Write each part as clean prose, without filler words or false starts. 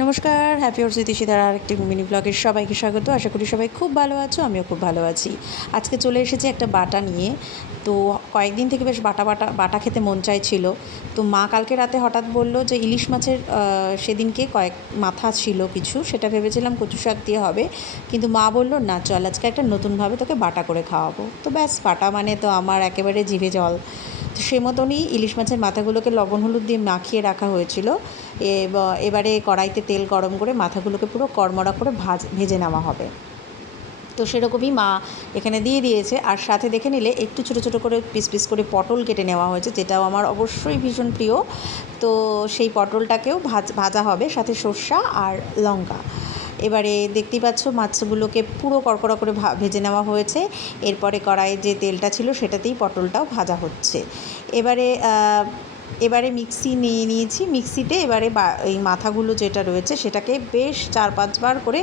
নমস্কার, হ্যাপি ওর স্মৃতিশিধার আরেকটি মিনি ব্লগের সবাইকে স্বাগত। আশা করি সবাই খুব ভালো আছো, আমিও খুব ভালো আছি। আজকে চলে এসেছি একটা বাটা নিয়ে। তো কয়েকদিন থেকে বেশ বাটা খেতে মন চাইছিল। তো মা কালকে রাতে হঠাৎ বলল যে ইলিশ মাছের সেদিনকে কয়েক মাথা ছিল কিছু, সেটা ভেবেছিলাম কচু শাক দিয়ে হবে, কিন্তু মা বলল না, চল আজকে একটা নতুনভাবে তোকে বাটা করে খাওয়াবো। তো ব্যাস, বাটা মানে তো আমার একেবারে জিভে জল। তো সে মতনই ইলিশ মাছের মাথাগুলোকে লবণ হলুদ দিয়ে মাখিয়ে রাখা হয়েছিল। এবারে কড়াইতে তেল গরম করে মাথাগুলোকে পুরো কড়মড়া করে ভেজে নেওয়া হবে। তো সেরকমই মা এখানে দিয়ে দিয়েছে। আর সাথে দেখে নিলে একটু ছোটো ছোটো করে পিস পিস করে পটল কেটে নেওয়া হয়েছে, যেটাও আমার অবশ্যই ভীষণ প্রিয়। তো সেই পটলটাকেও ভাজা হবে, সাথে সর্ষা আর লঙ্কা। এবারে দেখতেই পাচ্ছ মাছগুলোকে পুরো কড়কড়া করে ভেজে নেওয়া হয়েছে। এরপরে কড়াইয়ে যে তেলটা ছিল সেটাতেই পটলটাও ভাজা হচ্ছে। এবারে মিক্সি নিয়ে নিয়েছি। মিক্সিতে এবারে এই মাথাগুলো যেটা রয়েছে সেটাকে বেশ 4-5 বার করে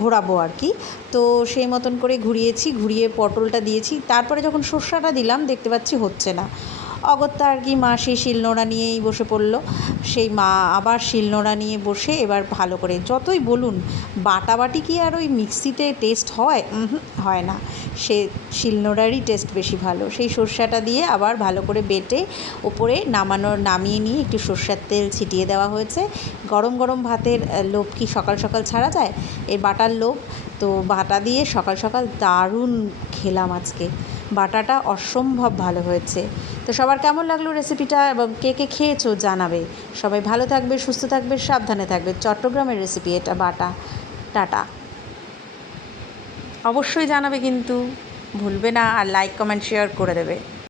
ঘোরাবো আর কি। তো সেই মতন করে ঘুরিয়ে পটলটা দিয়েছি। তারপরে যখন সর্ষাটা দিলাম দেখতে পাচ্ছি হচ্ছে না। অগত্যা আর কি মা সেই শিলনোড়া নিয়েই বসে পড়ল। সেই মা আবার শিলনোড়া নিয়ে বসে এবার ভালো করে, যতই বলুন বাটাবাটি কি আর ওই মিক্সিতে টেস্ট হয়? হয় না, সে শিলনোড়ারই টেস্ট বেশি ভালো। সেই সর্ষাটা দিয়ে আবার ভালো করে বেটে ওপরে নামিয়ে নিয়ে একটু সর্ষের তেল ছিটিয়ে দেওয়া হয়েছে। গরম গরম ভাতের লোভ কি সকাল সকাল ছাড়া যায়? এই বাটার লোভ। তো বাটা দিয়ে সকাল সকাল দারুণ খেলাম আজকে। বাটাটা অসম্ভব ভালো হয়েছে। তো সবার কেমন লাগলো রেসিপিটা এবং কে কে খেয়েছো জানাবে। সবাই ভালো থাকবে, সুস্থ থাকবে, সাবধানে থাকবে। চট্টগ্রামের রেসিপি এটা, বাটা। টাটা। অবশ্যই জানাবে কিন্তু ভুলবে না, আর লাইক কমেন্ট শেয়ার করে দেবে।